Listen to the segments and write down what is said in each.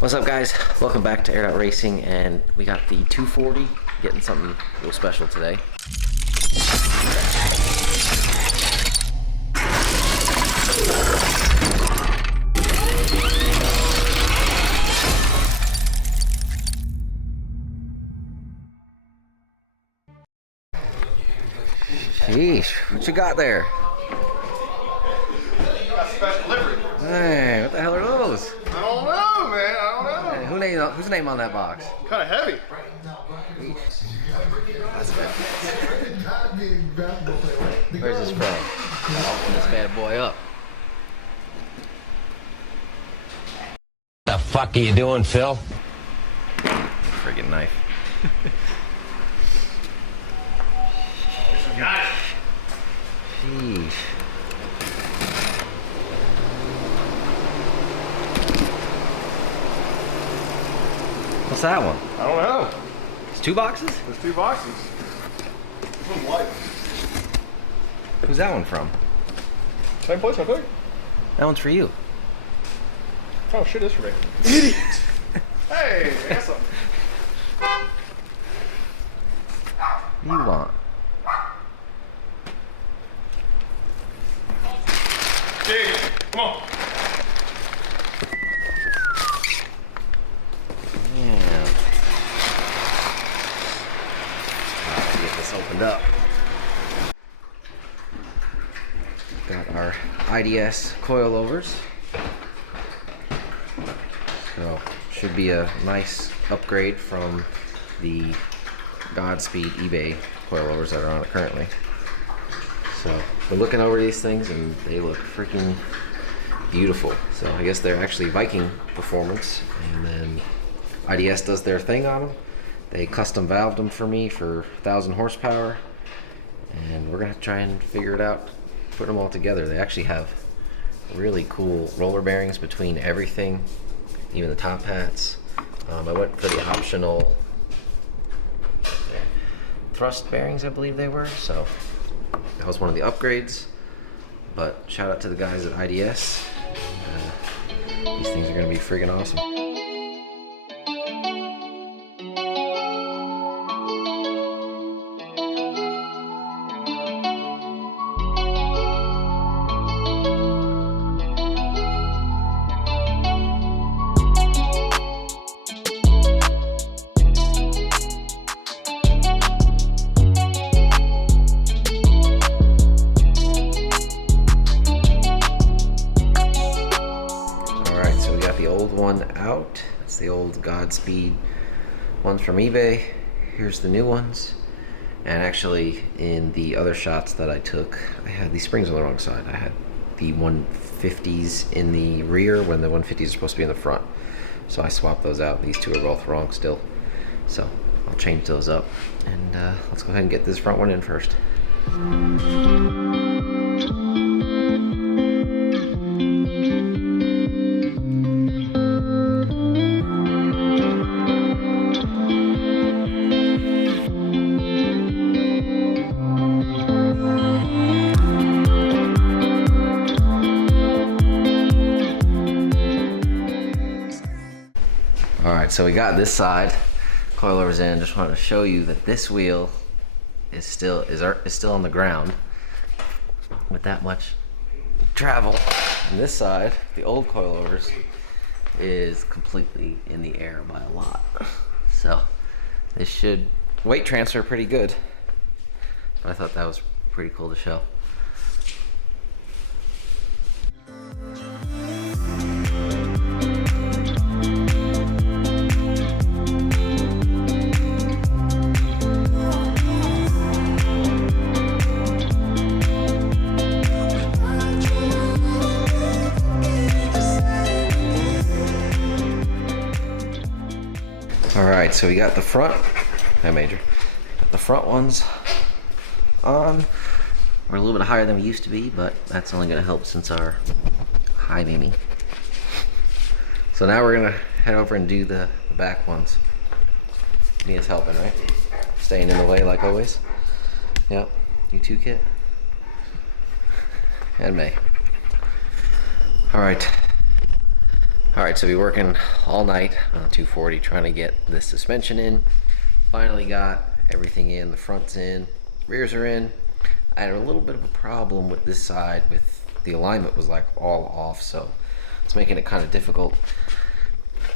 What's up, guys? Welcome back to Aired Out Racing, and we got the 240 getting something real special today. Sheesh, what you got there? Got special livery. Hey, what the hell are those? I don't know, man. I don't know. Hey, whose name on that box? Kind of heavy. Where's this from? I'll open this bad boy up. The fuck are you doing, Phil? Friggin' knife. Got it. Sheesh. What's that one? I don't know. It's 2 boxes? There's 2 boxes. One white. Who's that one from? Same place, I think. That one's for you. Oh, shit, it's for me. Idiot! Hey, I got something. What do you want? Dig, come on. Yeah. Get this opened up. Got our IDS Coilovers. So, should be a nice upgrade from the Godspeed eBay coilovers that are on it currently. So, we're looking over these things and they look freaking beautiful. So, I guess they're actually Viking performance, and then IDS does their thing on them. They custom valved them for me for 1,000 horsepower, and we're gonna try and figure it out, put them all together. They actually have really cool roller bearings between everything, even the top hats. I went for the optional thrust bearings, I believe they were, so that was one of the upgrades. But shout out to the guys at IDS. These things are gonna be freaking awesome. One out. It's the old Godspeed ones from eBay. Here's the new ones. And actually, in the other shots that I took, I had these springs on the wrong side. I had the 150s in the rear when the 150s are supposed to be in the front. So I swapped those out. These two are both wrong still. So I'll change those up. And let's go ahead and get this front one in first. Alright, so we got this side coilovers in. Just wanted to show you that this wheel is still on the ground with that much travel. And this side, the old coilovers, is completely in the air by a lot. So this should weight transfer pretty good. But I thought that was pretty cool to show. Alright, so we got the front, hi Major, got the front ones on. We're a little bit higher than we used to be, but that's only going to help since our high Mimi. So now we're going to head over and do the back ones. Mia's helping, right? Staying in the way like always. Yep, you too, Kit. And May. Alright, Alright, so we're working all night on 240 trying to get this suspension in. Finally got everything in, the front's in, rears are in. I had a little bit of a problem with this side with the alignment was like all off, so it's making it kind of difficult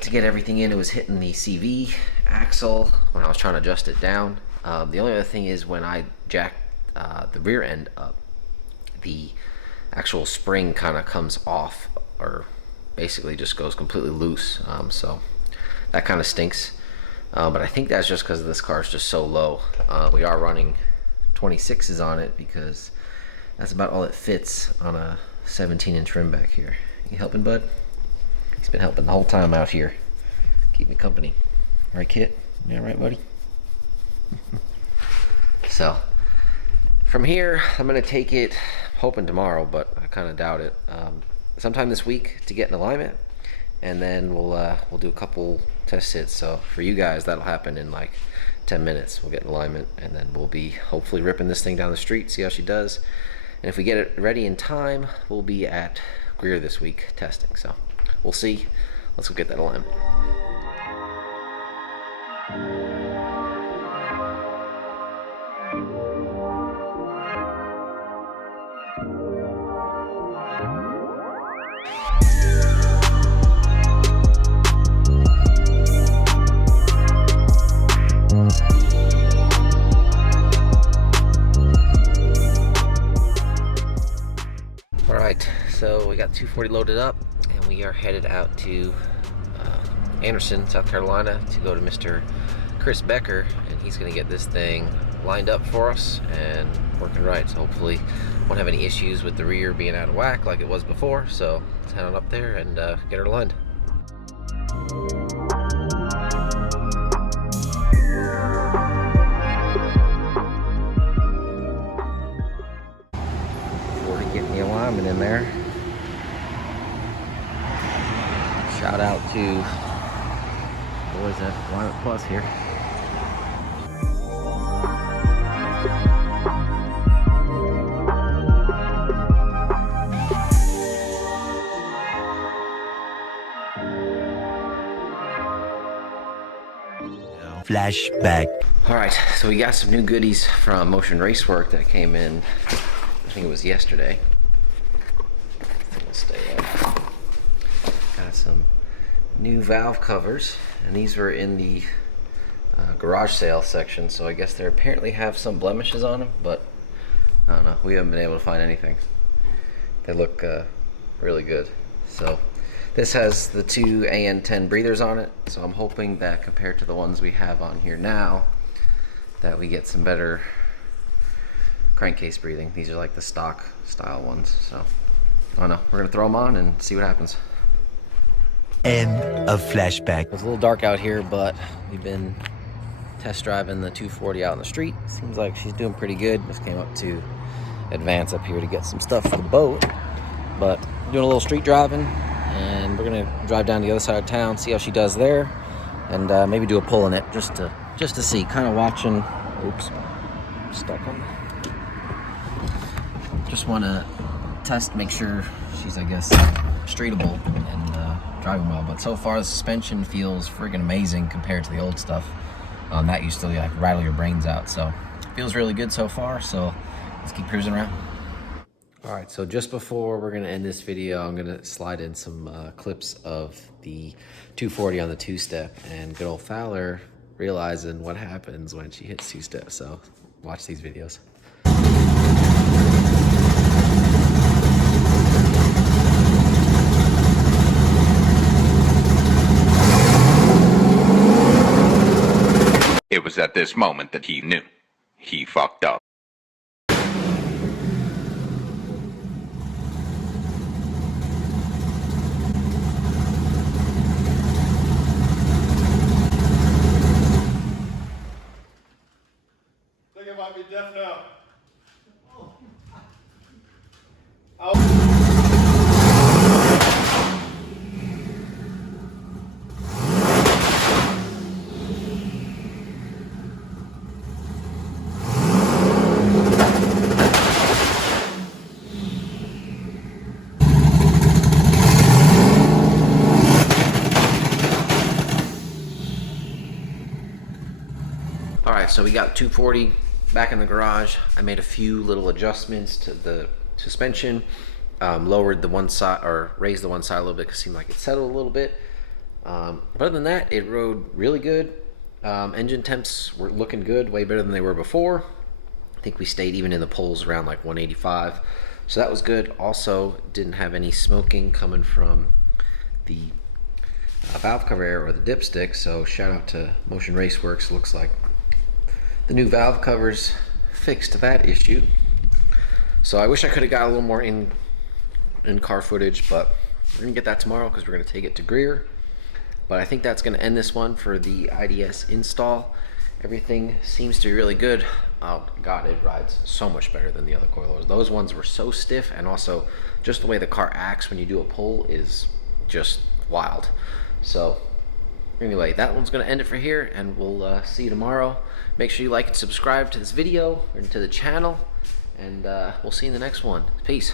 to get everything in. It was hitting the CV axle when I was trying to adjust it down. The only other thing is when I jacked the rear end up, the actual spring kind of comes off, or basically just goes completely loose, so that kind of stinks, but I think that's just because this car is just so low. We are running 26s on it because that's about all it fits on a 17-inch rim back here. You helping, bud? He's been helping the whole time out here. Keep me company. Right, Kit? Yeah, right, buddy? So, from here, I'm going to take it, hoping tomorrow, but I kind of doubt it, sometime this week to get in alignment, and then we'll do a couple test hits. So for you guys, that'll happen in like 10 minutes. We'll get in alignment, and then we'll be hopefully ripping this thing down the street, see how she does. And if we get it ready in time, we'll be at Greer this week testing. So we'll see. Let's go get that alignment. Alright, so we got 240 loaded up, and we are headed out to Anderson, South Carolina to go to Mr. Chris Becker, and he's going to get this thing lined up for us and working right. So hopefully won't have any issues with the rear being out of whack like it was before. So let's head on up there and get her lined. Getting the alignment in there. Shout out to the boys at Alignment Plus here. Flashback. Alright, so we got some new goodies from Motion Racework that came in, I think it was yesterday. We'll stay up. Got some new valve covers, and these were in the garage sale section, so I guess they apparently have some blemishes on them, but I don't know, we haven't been able to find anything. They look really good. So this has the two AN10 breathers on it, so I'm hoping that compared to the ones we have on here now, that we get some better crankcase breathing. These are like the stock style ones, so I don't know. We're gonna throw them on and see what happens. End of flashback. It's a little dark out here, but we've been test driving the 240 out in the street. Seems like she's doing pretty good. Just came up to Advance up here to get some stuff for the boat, but doing a little street driving, and we're gonna drive down to the other side of town, see how she does there, and maybe do a pull in it just to see. Kind of watching. Oops, stuck on. Just want to test, make sure she's, I guess, streetable and driving well. But so far, the suspension feels friggin' amazing compared to the old stuff. That used to like rattle your brains out. So feels really good so far. So let's keep cruising around. All right, so just before we're gonna end this video, I'm gonna slide in some clips of the 240 on the two-step, and good old Fowler realizing what happens when she hits two-step. So watch these videos. It was at this moment that he knew. He fucked up. I think it might be deaf now. So we got 240 back in the garage. I made a few little adjustments to the suspension, lowered the one side, or raised the one side a little bit because it seemed like it settled a little bit. But other than that, it rode really good. Engine temps were looking good, way better than they were before. I think we stayed even in the poles around like 185. So that was good. Also, didn't have any smoking coming from the valve cover area or the dipstick. So shout out to Motion Raceworks. Looks like the new valve covers fixed that issue. So I wish I could have got a little more in-car footage, but we're gonna get that tomorrow because we're gonna take it to Greer. But I think that's gonna end this one for the IDS install. Everything seems to be really good. Oh God, it rides so much better than the other coilovers. Those ones were so stiff, and also just the way the car acts when you do a pull is just wild. So anyway, that one's gonna end it for here, and we'll see you tomorrow. Make sure you like and subscribe to this video or to the channel, and we'll see you in the next one. Peace.